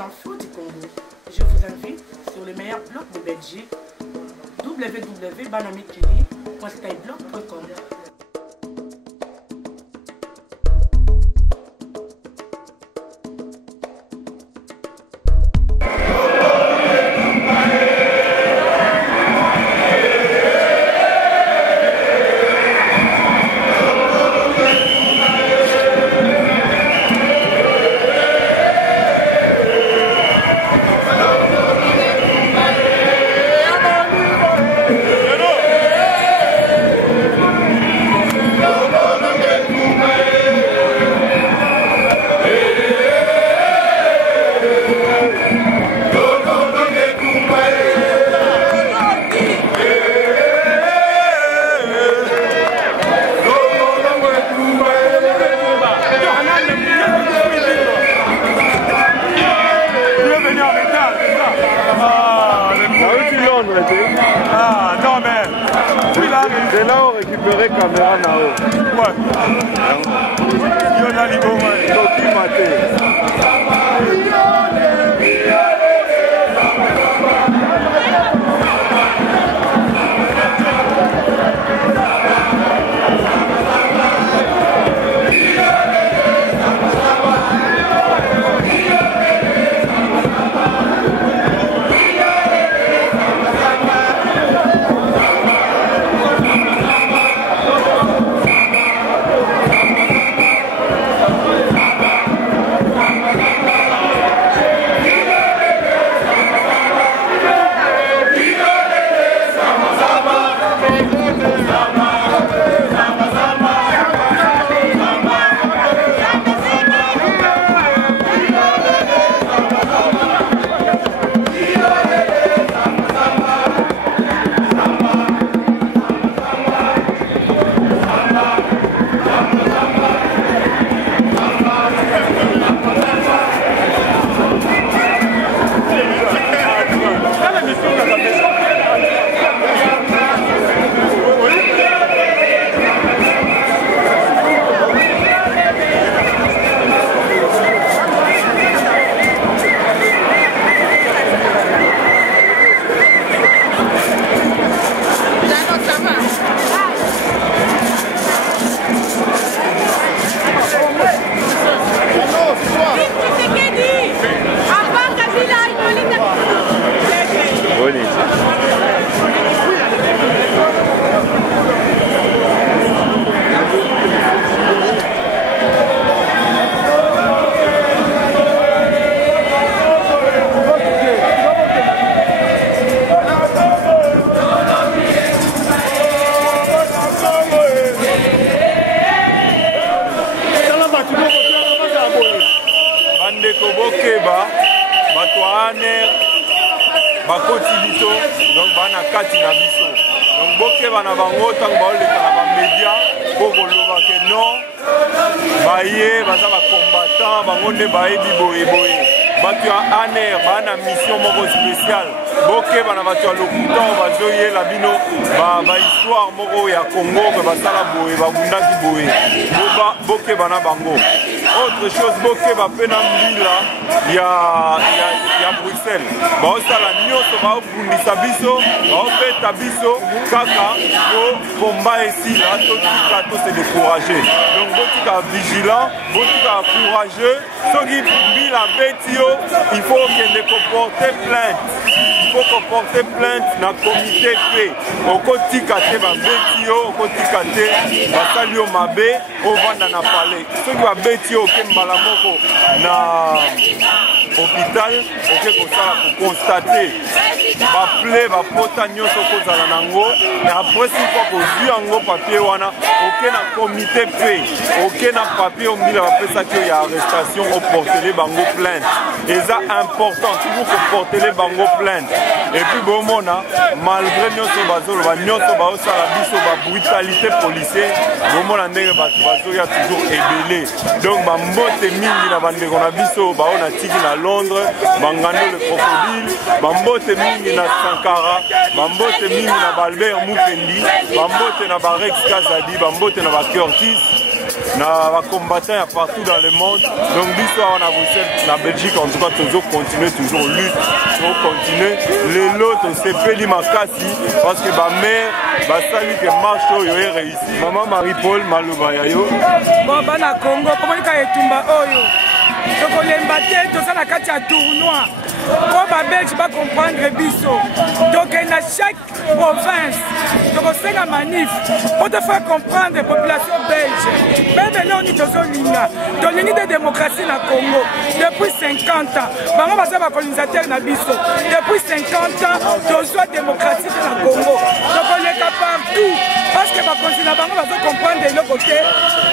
infos du Congo. Je vous invite sur le meilleur blog de Belgique, www.banamikili.skyblog.com. Ah non mais c'est là on récupérait caméra là-haut. Ouais. Il y en a les beaux bakoti biso donc bana kati na biso donc bokeba na bango ntango baoleka na bamedia po koloba ke non baye baza bacombattant bango nde bayebi boyeboye bato ya aner baa na mission moko spéciale bokeba na bato ya lokuta bazoyela bino bahistoire moko ya Congo ke basala boye babundaki boye bokeba na bango. Autre chose bokeba mpe na mbila ya Bruxelles baosala nyonso baobundisa biso baobeta biso kaka po komba esila totika tose découragé donc botika vigilant botika courageux soki mbila beti yo il faut okende koporter plainte na comité pe okotika te babeti yo okotika te basali yo mabe ovanda na palais soki babeti yo oke mbala moko na hôpital oke kosala kokonstate baple bapota nyonso kozala nango na apres fois kozwi yango papier wana oke na comité pe oke na papier ombila bapesaki yo ya arrestation oportele bango plainte eza important toujours koportele bango plainte et puis bomona malgré nyonso bazoloba nyonso baosala biso babrutalité policier bomona ndenge bato bazoya toujours ebele donc bambote mingi na bandeko na biso bao na tiki na Londres bangando le crocodile bambote mingi na Sankara bambote mingi na Albert Mukendi bambote na Barex Kazadi bambote na Curtis na combattants partout dans le monde. Donc l'histoire on a Bruxelles, en Belgique en tout cas toujours continuer toujours lutte, toujours continuer. Les lots c'est peli makasi parce que ma mère basali que marche oyo est réussi. Maman Marie-Paul Malouba yayo. Bon bana Congo comment ka etumba oyo. Donc on l'embaté tout ça na kati ya tournoi. Pour les Belges va comprendre biso. Donc dans chaque province, donc on fait la manif pour te faire comprendre la population belge. Même là on est dans une ligne, dans l'unité de démocratie dans le Congo depuis 50 ans. Maman va faire colonisateur dans biso. Depuis 50 ans, on soit démocratique dans le Congo. Donc on est partout parce que va comprendre de l'autre côté.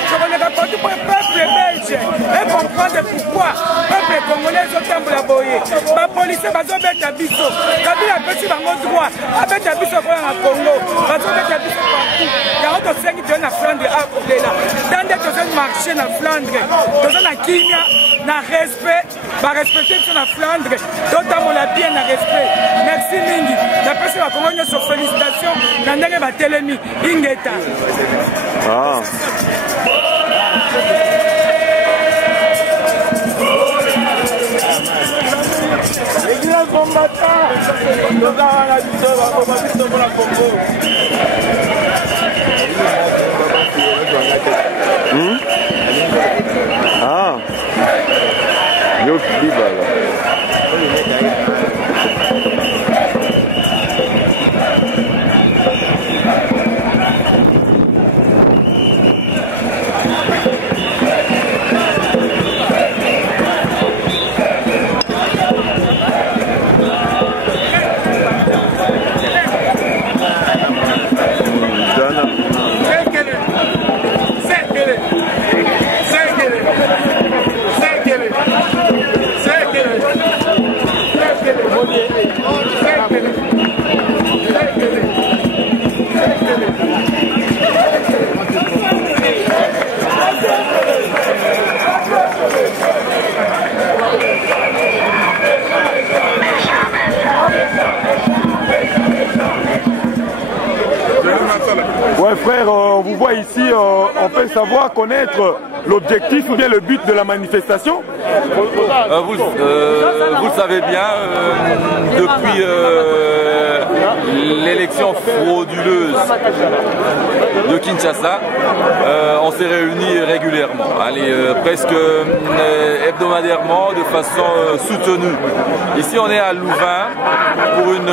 Donc on est partout pour le peuple belge et comprendre pourquoi le peuple congolais est la boyer. Les policiers sont bêta biso. Kabila petit bango droit. Bêta biso pour le Congo. Bazo bêta biso partout. Il y a autre chose qui donne la Flandre à côté là. Dans des choses marché dans Flandre. Dans la Kenya, dans respect, va respecter sur la Flandre. D'autant on a bien dans respect. Merci Mingi. La personne va Congo sur félicitations. Dans des va télémi Ingeta. Ah. Les grands combattants, nous avons la victoire pour la Congo. Ah, yo Ouais frère, on vous voit ici, on peut savoir connaître l'objectif ou bien le but de la manifestation. Vous le savez bien, depuis l'élection frauduleuse de Kinshasa, on s'est réunis régulièrement, presque hebdomadairement, de façon soutenue. Ici on est à Louvain pour une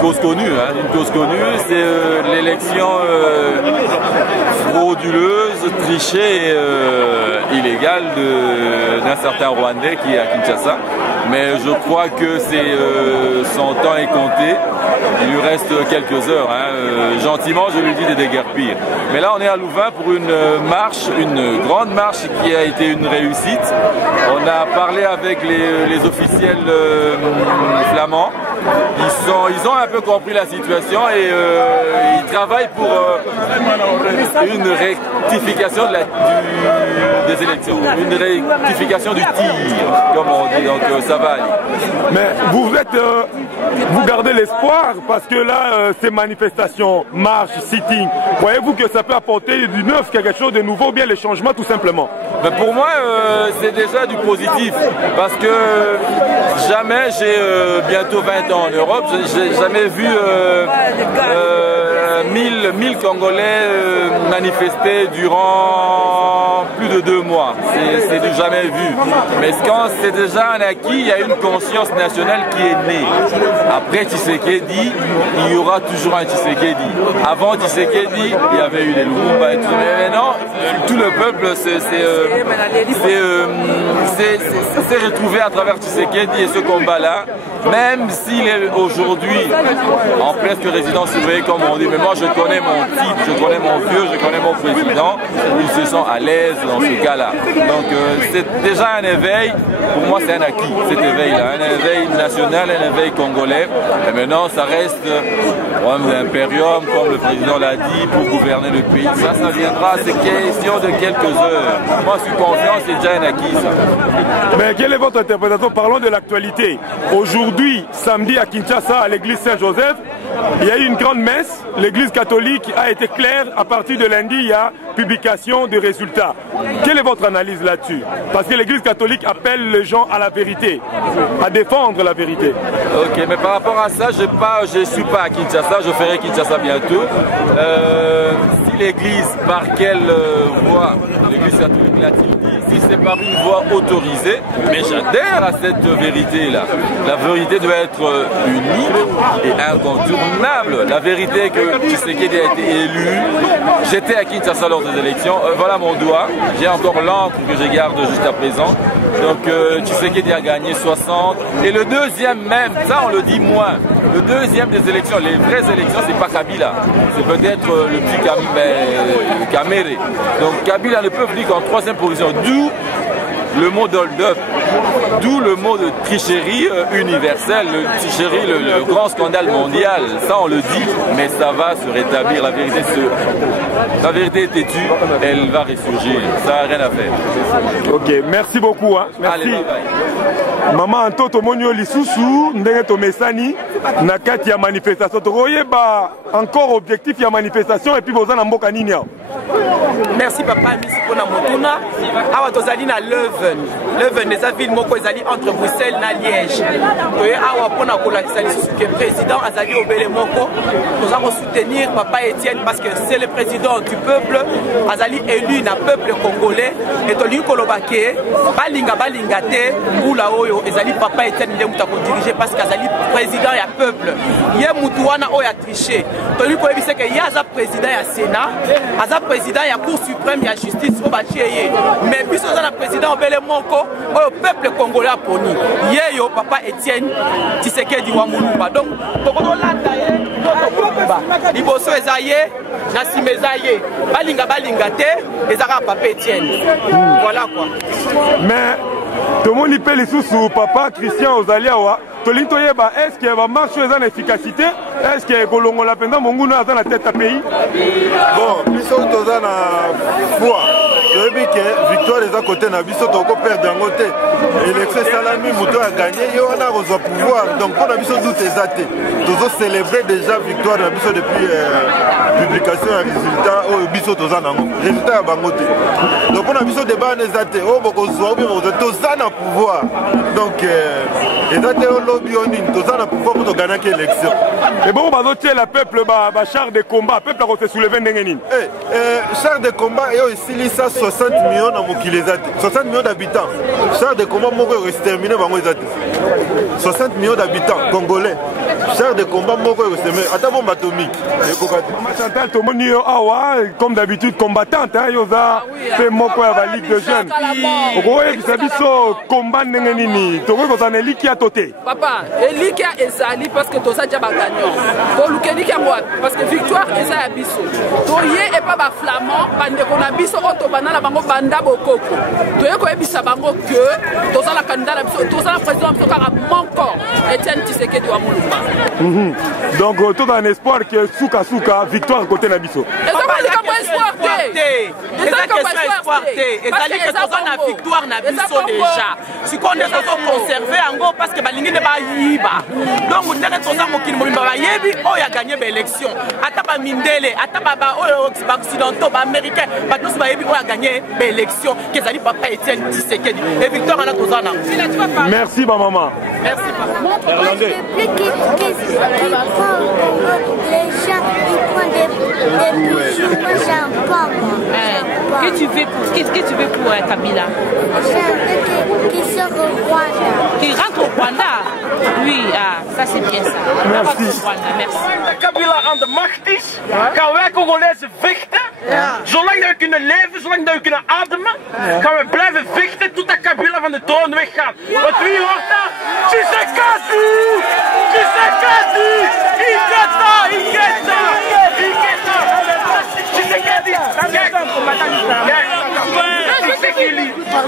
cause connue, c'est l'élection frauduleuse, trichée et illégale d'un certain Rwandais qui est à Kinshasa. Mais je crois que son temps est compté. Il lui reste quelques heures. Gentiment, je lui dis de déguerpir. Mais là, on est à Louvain pour une marche, une grande marche qui a été une réussite. On a parlé avec les officiels flamands. Ils ont un peu compris la situation et ils travaillent pour une rectification des élections, une rectification du tir, comme on dit, donc ça va aller. Mais vous gardez l'espoir parce que là, ces manifestations, marches, sitting, voyez-vous que ça peut apporter du neuf, quelque chose de nouveau, ou bien les changements tout simplement? Mais pour moi, c'est déjà du positif parce que jamais j'ai bientôt 20 ans en Europe, j'ai jamais vu 1000 Congolais manifester durant plus de 2 mois. C'est du jamais vu. Mais quand c'est déjà un acquis, il y a une conscience nationale qui est née. Après Tshisekedi, il y aura toujours un Tshisekedi. Avant Tshisekedi, il y avait eu les Lumumba et tout. Mais maintenant, tout le peuple s'est retrouvé à travers Tshisekedi et ce combat-là, même s'il est aujourd'hui en presque résidence surveillée, comme on dit. Mais moi, je connais mon type, je connais mon vieux, je connais mon président. Ils se sentent à l'aise dans ce cas-là. Donc, c'est déjà un éveil. Pour moi, c'est un acquis, cet éveil-là. Un éveil national, un éveil congolais. Et maintenant, ça reste un impérium, comme le président l'a dit, pour gouverner le pays. Ça viendra, c'est question de quelques heures. Moi, je suis confiant, c'est déjà un acquis, ça. Mais quelle est votre interprétation? Parlons de l'actualité. Aujourd'hui, samedi à Kinshasa, à l'église Saint-Joseph, il y a eu une grande messe. l'Église catholique a été claire. À partir de lundi, il y a publication des résultats. Quelle est votre analyse là-dessus? Parce que l'Église catholique appelle les gens à la vérité, à défendre la vérité. Ok, mais par rapport à ça, je ne suis pas à Kinshasa, je ferai Kinshasa bientôt. Si l'Église, par quelle voie l'Église catholique l'a-t-il dit? Si c'est par une voie autorisée, mais j'adhère à cette vérité-là. La vérité doit être unique et incontournable. La vérité est que Tshisekedi a été élu. J'étais à Kinshasa lors des élections. Voilà mon doigt. J'ai encore l'encre que je garde jusqu'à présent. Donc Tshisekedi a gagné 60. Et le deuxième même, ça on le dit moins. Le deuxième des élections, les vraies élections, c'est pas Kabila. C'est peut-être le petit Kamere. Donc Kabila ne peut venir qu'en troisième position. D'où le mot hold-up, d'où le mot de tricherie universelle, le grand scandale mondial. Ça on le dit, mais ça va se rétablir. La vérité est têtue, elle va ressurgir. Ça n'a rien à faire. Ok, merci beaucoup. Hein. Merci. Allez, bye bye. Maman Antoto Monio Lisusu, ndenge to mesani, nakati ya manifestation. Tokoyeba encore objectif ya manifestation et puis boza na mboka nini yao. Merci papa misi pona motuna. Awa tozali na Leuven eza ville moko ezali entre Bruxelles na Liège. Toye awa pona kolakisa lisusu ke président azali obele moko. Toza ko soutenir papa Etienne parce que c'est le président du peuple, azali élu na peuple congolais et toli koloba ke balinga te mbula oyo ezali papa Etienne nde muta ko diriger parce que azali président ya peuple. Ye mutu wana oyo a triché. Toli ko yebise ke ya za président ya Sénat, aza président ya Cour suprême ya justice o bacheye. Mais biso za na président obele moko oyo peuple congolais a poni. Ye yo papa Etienne Tshisekedi wa Mulumba. Donc tokoto landa ye toto liboso eza ye na sima eza ye. Balinga te ezaka papa Etienne. Voilà quoi. Mais tomoni pe lisusu papa Christian Ozaliawa tolinto yeba est-ce que va marcher dans l'efficacité? Est-ce que kolongola penda monguna dans la tête à pays? Bon, biso toza na foi. Toyebi que victoire est à côté na biso toko perdre en côté. Élection salami muto a gagné yo wana rozwa pouvoir. Donc pour na biso doute ezate. Tozo célébrer déjà victoire na biso depuis publication ya résultat o biso toza nango. Résultat ya bangote. Donc pour na biso débat ezate. O boko zwa o boko toza na pouvoir. Donc ezate o lobby on toza na pouvoir pour gagner l'élection. Et bon, le peuple, char de combat, le peuple a se soulevé n'engeni. Char de combat, il y a 60 millions de 60 millions d'habitants. Char de combat, il y a terminé 60 millions d'habitants congolais. Char de combat, il y a terminé. Attends, bombe atomique. Chantal, tout le monde, comme d'habitude, combattante. Il y a fait la Ligue de jeunes. Vous avez combat n'engeni. Vous avez dit qu'il y a toté. Papa, il y a parce que tout ça, déjà gagnant. Parce que victoire est à Bisso. Toye et pas flamand, bande qu'on a Bisso, Otobana, la bango banda bokoko. Toye ko ebisa bango que toza la candidat la Bisso, toza la président Bisso car manquant Etienne Tshisekedi wa Mulumba. Donc tout un espoir que souka victoire côté na Bisso. Et ça va le espoir té. Et ça que espoir té. Et ça que toza na victoire na Bisso déjà. Si qu'on est conserver en gros parce que balingi ne ba yiba. Donc on est toza mokili mobimba ba yebi o ya gagner l'élection. Ataba mindele, ataba ba occidentaux, ba américains, ba tous ba yebi o ya gagner l'élection que zali papa Etienne Tshisekedi. Et victoire à la Tozana. Merci ma maman. Merci papa. Moi je veux plus qu'il prend les gens, ils prennent des bijoux. Moi j'aime pas moi. Qu'est-ce que tu veux pour Kabila? J'aimerais qu'il se Rwanda. Qu'il rentre au Rwanda? Oui, ça c'est bien ça. Merci. Merci. Kabila aan de macht is, gaan wij Congolezen vechten. Zolang dat we kunnen leven, zolang dat we kunnen ademen, gaan we blijven vechten totdat Kabila van de troon weggaat. Want wie hoort dat? Tshisekedi! Tshisekedi! Igeta! Igeta! Igeta! Tshisekedi! Kijk!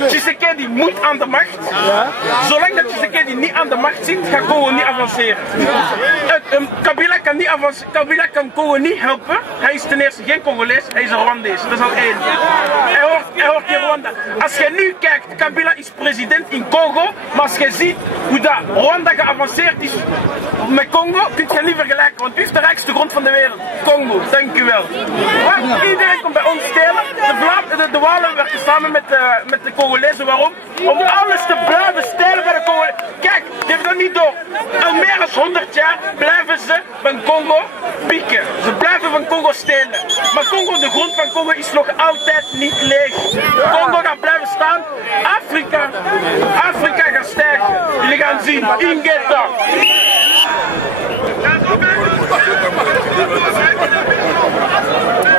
Tshisekedi moet aan de macht. Zolang dat Tshisekedi niet aan de macht zit, gaat Congo niet avanceren. Kabila kan niet avanceren. Kabila kan Congo niet helpen. Hij is ten eerste geen Congolees, hij is een Rwandees. Dat is al één. Hij hoort in Rwanda. Als je nu kijkt, Kabila is president in Congo, maar als je ziet hoe dat Rwanda geavanceerd is met Congo, kun je niet vergelijken, want wie heeft de rijkste grond van de wereld? Congo, dank u wel. Iedereen komt bij ons stelen. De Walen werken samen met de Congolezen. Waarom? Om alles te blijven stelen bij de Congolezen. Kijk, geef dat niet door. Al meer dan 100 jaar blijven ze van Congo pieken. Ze blijven van Congo stelen. Maar Congo, de grond van Congo is nog altijd niet leeg. Congo gaat blijven staan. Afrika gaat stijgen. Jullie gaan zien. Ingeta.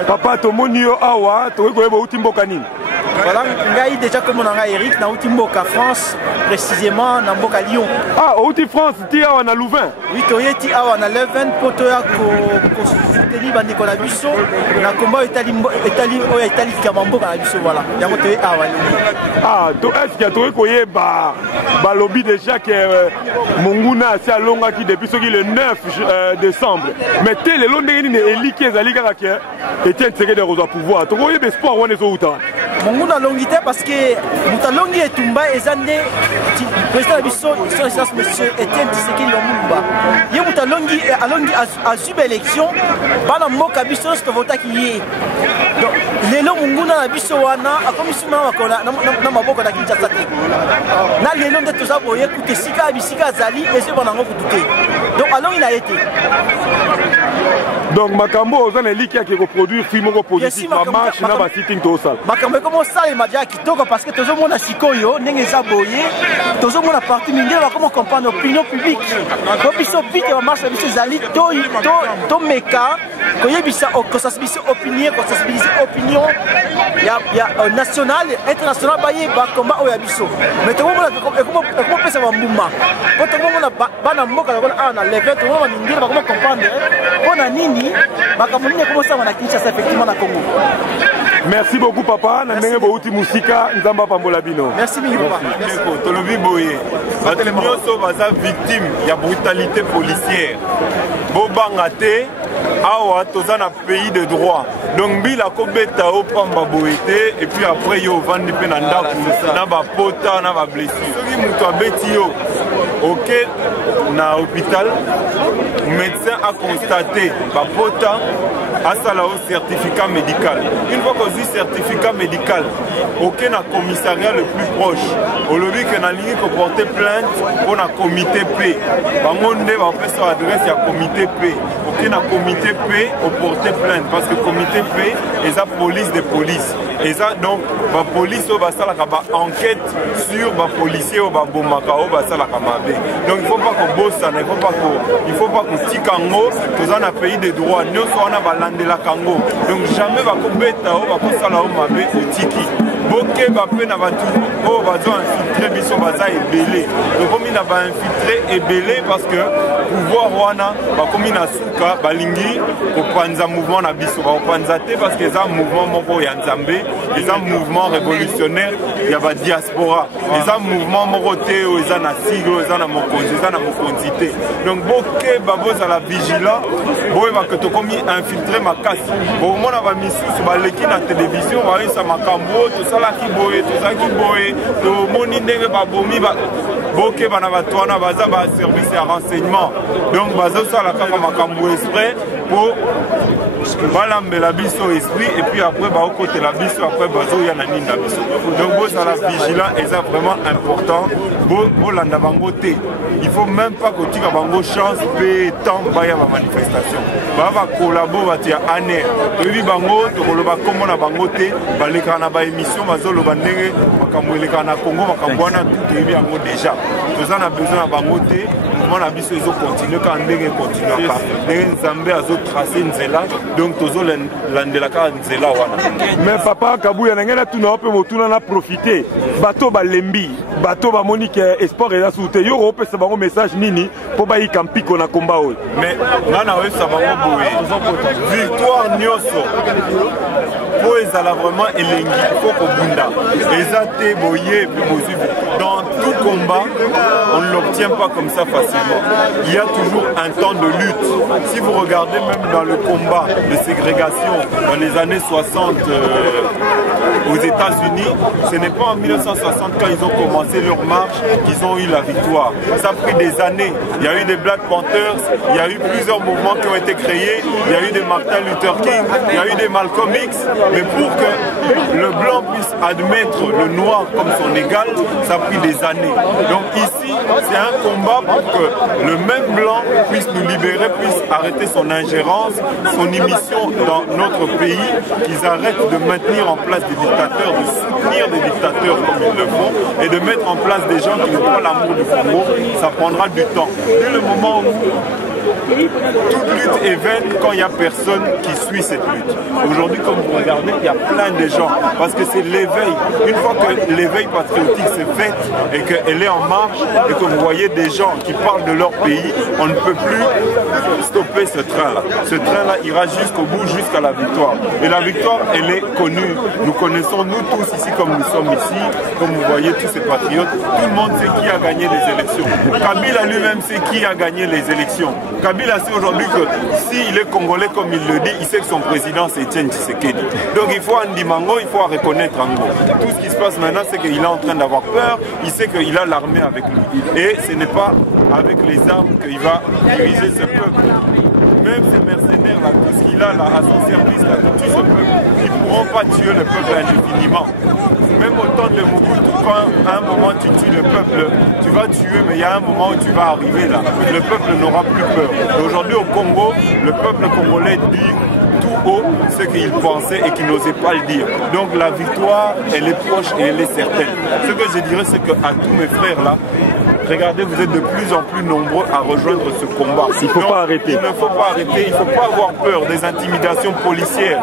Papa, tomoni yo awa, tokoyeba uti mboka nini? Voilà, ngai déjà comme on a Eric na uti mboka France, précisément na mboka Lyon. Ah, uti France, ti awa na Louvain. Oui, toyeti awa na Leuven poto ya ko soutenir ba Nicolas Bisso na combat Italie kamamboka na biso voilà. Yango toye awa Lyon. Ah, to est-ce que tokoyeba ba lobby déjà que Monguna si alonga ki depuis soki le 9 décembre. Mais tel le ndenge ni eliki ezali kaka ke Etienne Tshisekedi reçoit pouvoir. Tokoyeba espoir wana ezouta. Monguna longité parce que mutalongi etumba ezande président biso son excellence monsieur Etienne Tshisekedi Lumumba. Ye mutalongi alongi a sub élection bana mboka biso sto vota ki ye. Donc lelo Monguna na biso wana akomisuma wakona na maboko na Kinshasa te. Na lelo nde toza boye kuté sika bisika zali ezo bana ngo kututé. Donc alors il a été. Donc makambo ozana eliki ki reproduire film ko positif ma marche na ba sitting to sal. Makambo comment ça il m'a dit kitoko parce que tozo mona sikoyo ndenge za boye tozo mona parti mingi va comment comprendre opinion publique. Donc biso vite va marche biso zali to meka ko yebisa ko sensibiliser opinion ko sensibiliser opinion ya national international ba yeba combat o ya biso. Mais to mona comment pesa ba mbuma. Ko to mona bana mboka na na level to mona mingi va comment comprendre pona nini makambo nini comment ça va na Kinshasa effectivement na Congo. Merci beaucoup papa, na ndenge bouti musika nzamba pambola bino. Merci mingi papa. Tolobi boye. Bato nyonso baza victime ya brutalité policière. Bobanga te awa toza na pays de droit. Donc bila kobeta o pamba boete et puis après yo vandi pe na ndaku na ba pota na ba blessure. Soki mutu abeti yo OK na hôpital, médecin a constaté ba pota asala au certificat médical. Une fois qu'on dit certificat médical, aucun commissariat le plus proche. Au lobby que na ligne ko porter plainte pour un comité P. Bangonde va faire son adresse à comité P. Aucun comité P au porter plainte parce que comité P est la police de police. Et ça donc la police va faire la enquête sur les policiers au Babomaka au Basalaka Mabe. Donc il faut pas qu'on bosse ça, il faut pas qu'on tique en haut, nous avons un pays de droit, nous sommes en la Congo. Donc jamais va qu'on bête au Basala au Mabe au Tiki. Boké va peine à batu, oh bazo infiltré biso baza ebélé. Donc comme il a infiltré ebélé parce que pouvoir wana ba comme il a souka balingi ko panza mouvement na biso ba panza te parce que ça mouvement moko ya Nzambe, les un mouvement révolutionnaire, il y a ba diaspora, les un mouvement moko te o eza na siglo, eza na mokonzi, eza na mokonzité. Donc boké baboza la vigilant, boye ba que to comme infiltré makasi. Bon mona ba misusu ba leki na télévision ba isa makambo to ça qui boye, tout ça qui boye, le moni ndenge ba bomi ba boke bana batwana baza ba service à renseignement. Donc bazo ça la kaka makambo exprès pour balambela biso esprit et puis après ba côté la biso après bazo ya na nini na biso. Donc bo ça la vigilant et ça vraiment important. Bo landa bango te. Il faut même pas que tu bango chance pe temps ba ya ba manifestation. Ba va collabo ba tia aner. Tobi bango to koloba komo na bango te, ba leka na ba émission bazolo bandenge makambo eleka na Congo makambo wana tout yebi yango déjà. Toza na besoin na bango te. mouvement na biso ezo continuer ka ndenge continuer ka ndenge nzambe azo tracer nzela donc tozo landela ka nzela wana. Mais papa Kabuya nangena tuna ope motuna na profiter bato balembi bato ba monique espoir et la souté yo ope sa bango message nini po ba yi kampiko na combat oyo. Mais ngana we sa bango boye victoire nyonso po ezala vraiment elengi faut kobunda ezate boye puis bozu dans tout combat on ne l'obtient pas comme ça facilement. Il y a toujours un temps de lutte. Si vous regardez même dans le combat de ségrégation dans les années 60 aux États-Unis, ce n'est pas en 1960 quand ils ont commencé leur marche qu'ils ont eu la victoire. Ça a pris des années. Il y a eu des Black Panthers, il y a eu plusieurs mouvements qui ont été créés, il y a eu des Martin Luther King, il y a eu des Malcolm X, mais pour que le blanc puisse admettre le noir comme son égal, ça a pris des années. Donc ici, c'est un combat pour que le même blanc puisse nous libérer, puisse arrêter son ingérence, son émission dans notre pays, qu'ils arrêtent de maintenir en place des dictateurs, de soutenir des dictateurs comme ils le font, et de mettre en place des gens qui n'ont pas l'amour du Congo. Ça prendra du temps. Dès le moment où toute lutte est vaine quand il n'y a personne qui suit cette lutte. Aujourd'hui, comme vous regardez, il y a plein de gens, parce que c'est l'éveil. Une fois que l'éveil patriotique s'est fait et qu'elle est en marche, et que vous voyez des gens qui parlent de leur pays, on ne peut plus stopper ce train-là. Ce train-là ira jusqu'au bout, jusqu'à la victoire. Et la victoire, elle est connue. Nous connaissons, nous tous ici, comme nous sommes ici, comme vous voyez, tous ces patriotes, tout le monde sait qui a gagné les élections. Kabila lui-même sait qui a gagné les élections. Kabila sait aujourd'hui que s'il est congolais comme il le dit, il sait que son président c'est Etienne Tshisekedi. Donc il faut Andimango, il faut reconnaître Ango. Tout ce qui se passe maintenant, c'est qu'il est en train d'avoir peur, il sait qu'il a l'armée avec lui. Et ce n'est pas avec les armes qu'il va diriger ce peuple. Même ces mercenaires, là, tout ce qu'il a là, à son service, là, tout ce peuple, ils ne pourront pas tuer le peuple indéfiniment. Même au temps de Mobutu, quand à un moment tu tues le peuple, tu vas tuer, mais il y a un moment où tu vas arriver là. Le peuple n'aura plus peur. Aujourd'hui au Congo, le peuple congolais dit tout haut ce qu'il pensait et qu'il n'osait pas le dire. Donc la victoire, elle est proche et elle est certaine. Ce que je dirais, c'est qu'à tous mes frères là, regardez, vous êtes de plus en plus nombreux à rejoindre ce combat. Il ne faut pas arrêter. Il ne faut pas arrêter, il ne faut pas avoir peur des intimidations policières.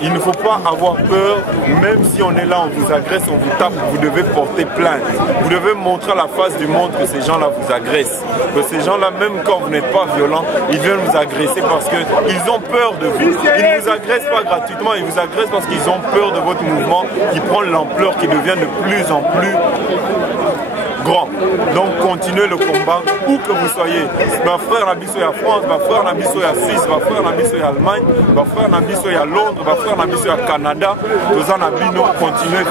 Il ne faut pas avoir peur, même si on est là, on vous agresse, on vous tape, vous devez porter plainte. Vous devez montrer à la face du monde que ces gens-là vous agressent. Que ces gens-là, même quand vous n'êtes pas violent, ils viennent vous agresser parce qu'ils ont peur de vous. Ils ne vous agressent pas gratuitement, ils vous agressent parce qu'ils ont peur de votre mouvement qui prend l'ampleur, qui devient de plus en plus grand. Donc continuez le combat où que vous soyez. Ma frère Nabiso est à France, ma frère Nabiso est à Suisse, ma frère Nabiso est à Allemagne, ma frère Nabiso est à Londres, ma frère Nabiso est à Canada. Tous en Nabino, continuez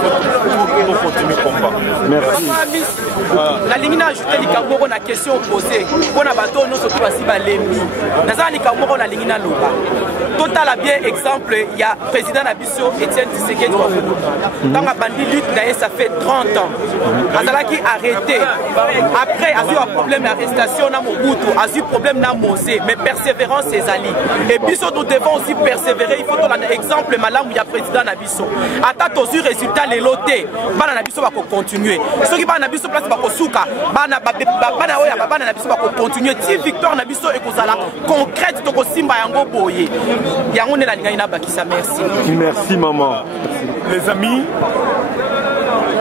pour continuer le combat. Merci. La ligne a ajouté la question posée. Pour la bateau, nous sommes passés à l'EMI. Dans la ligne a l'OBA. Total a bien exemple, il y a le président Nabiso Etienne Tshisekedi. Dans la bandit lutte, ça fait 30 ans. Azala qui arrêté. Après, a eu un problème d'arrestation dans Mobutu, a eu un problème dans Mosé, mais persévérance c'est Ali. Et puis nous devons aussi persévérer. Il faut donner un exemple, madame, où il y a président Nabiso. Attends, aux résultats, les lotés, Bana Nabiso va continuer. Ceux qui Bana Nabiso place va souka, Bana Nabiso va continuer. Si victoire Nabiso et Kozala concrète, donc Simba Yango Boye. Yango ne la ligne Bakissa, merci. Merci maman. Les amis.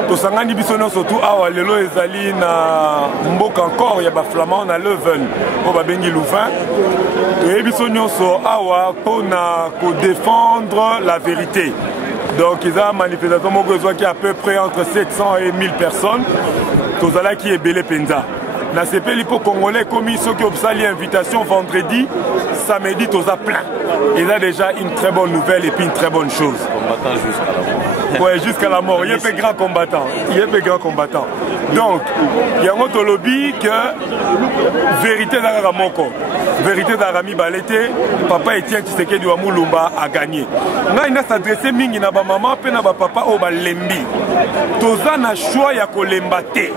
Tosangani bisono surtout awa lelo ezali na mboka encore ya ba flamand na Leuven po ba bengi Louvain et bisono so awa pour na ko défendre la vérité. Donc ils ont manifestation moko qui à peu près entre 700 et 1000 personnes. Tozala qui est belé penza. Na sepeli po congolais commis ceux qui obsali invitation vendredi, samedi toza plein. Il a déjà une très bonne nouvelle et puis une très bonne chose. Combattant jusqu'à la mort. Ouais, jusqu'à la mort. Il est grand combattant. Il est grand combattant. Donc, il y a un autre lobby que vérité d'Aramoko. Vérité d'Arami Balete, papa Etienne Tshisekedi wa Mulumba a gagné. Nga ina s'adresser mingi na ba maman pe na ba papa o ba lembi. Toza na choix ya kolemba te.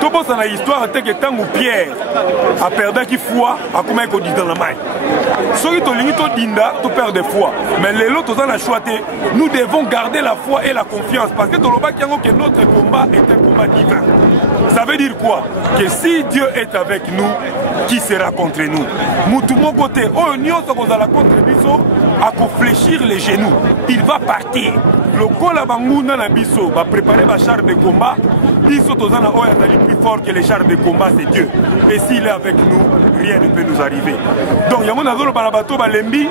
Tobosa na histoire comprendre que tant que Pierre a perdu qui foi, a comment il dit dans la main. Ceux qui ont dinda, tu perds des foi. Mais les autres ont la choix. Nous devons garder la foi et la confiance parce que dans le bas que notre combat est un combat divin. Ça veut dire quoi? Que si Dieu est avec nous, qui sera contre nous? Tout mon côté, oh, nous sommes à la contre biso, à fléchir les genoux. Il va partir. Le col à Bangouna na biso va préparer ma char de combat. Biso tozana oya est plus fort que les chars de combat, c'est Dieu. Et s'il est avec nous, rien ne peut nous arriver. Donc, il y a mon azolo balabato balembi,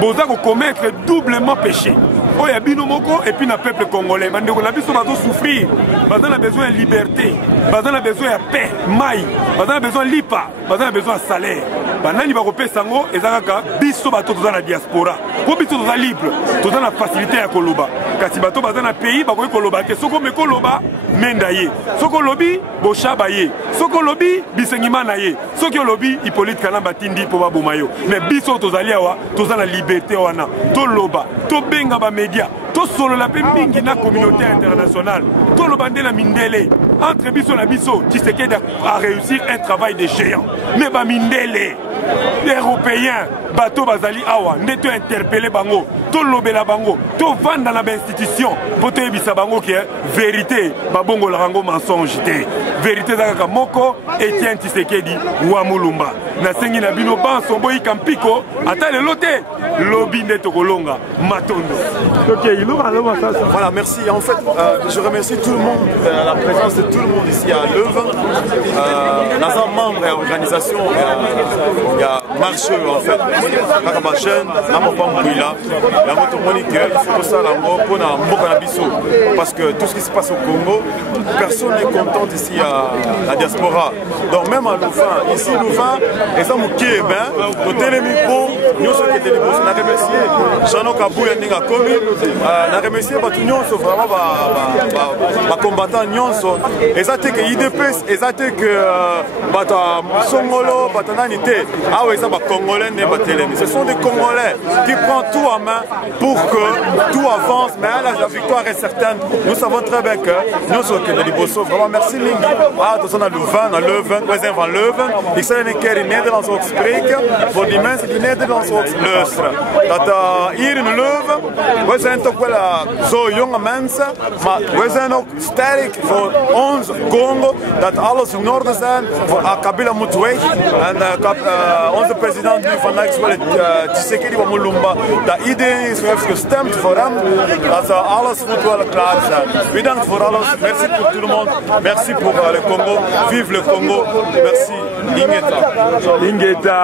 boza ko commettre doublement péché. Oh, il y a Binomoko et puis le peuple congolais. On a besoin de souffrir. On a besoin de liberté. On a besoin de paix. Maï. On a besoin de lipa. On a besoin de salaire. On a besoin de sango et zaka biso bato dans la diaspora. Ko biso dans libre. Dans la facilité à Koloba. Kasi bato dans un pays ba ko Koloba ke soko me Koloba mendaye. Soko lobi boshabaye. Soko lobi bisengima naye. Soko lobi Hippolyte Kalamba tindi po ba bomayo. Mais biso tozali awa, tozana liberté wana. To loba, to benga ba média. To solo la pe mingi na communauté internationale. To lo bandela mindele. Entre biso na biso, Tshisekedi a réussi un travail de géant. Mais ba mindele. Les Européens, bateau bazali awa, neto interpellé bango, to lobela bango, to vanda na institution, poto ebisa bango qui est vérité, babongo la rango mensonge té. Vérité zaka moko Etienne Tshisekedi wa Mulumba. Na sengi na bino banso boyi kampiko, ata le loté, lobby neto kolonga, matondo. OK, voilà, merci. En fait, je remercie tout le monde, la présence de tout le monde ici à Leuven. Dans un membre et organisation, il y a marcheur en fait. Quand jeune, parce que tout ce qui se passe au Congo, personne n'est content ici à la diaspora. Donc même à Louvain, ici Louvain, les hommes qui est bien, au Télémipo, nous sommes qui étaient on a remercié Jean Kabou et Ninga Komi, on a remercié Batunion, c'est vraiment ma combattant Nyonso. Et ça c'est que IDPS, et ça c'est que Bata Songolo, Batananité, ah oui ça va Congolais n'est pas télé. Ce sont des Congolais qui prennent tout en main pour que tout avance, mais la victoire est certaine. Nous savons très bien que nous sommes de Liboso. Vraiment merci Lingi. Ah, nous sommes à Louvain, à Leuven, we zijn van Leuven. Ik zal een keer in Nederlands ook spreken voor die mensen die Nederlands ook luisteren. Dat hier in Leuven, we zijn toch wel zo jonge mensen, maar we zijn ook sterk voor ons Congo, dat alles in orde zijn. Voor Kabila moet weg. En onze president nu vandaag is wel Tshisekedi van Mulumba. Dat iedereen heeft gestemd voor hem. Dat alles moet wel klaar zijn. Bedankt voor alles. Merci pour tout le monde. Merci pour le Congo. Vive le Congo. Merci. Ingeta. Ingeta.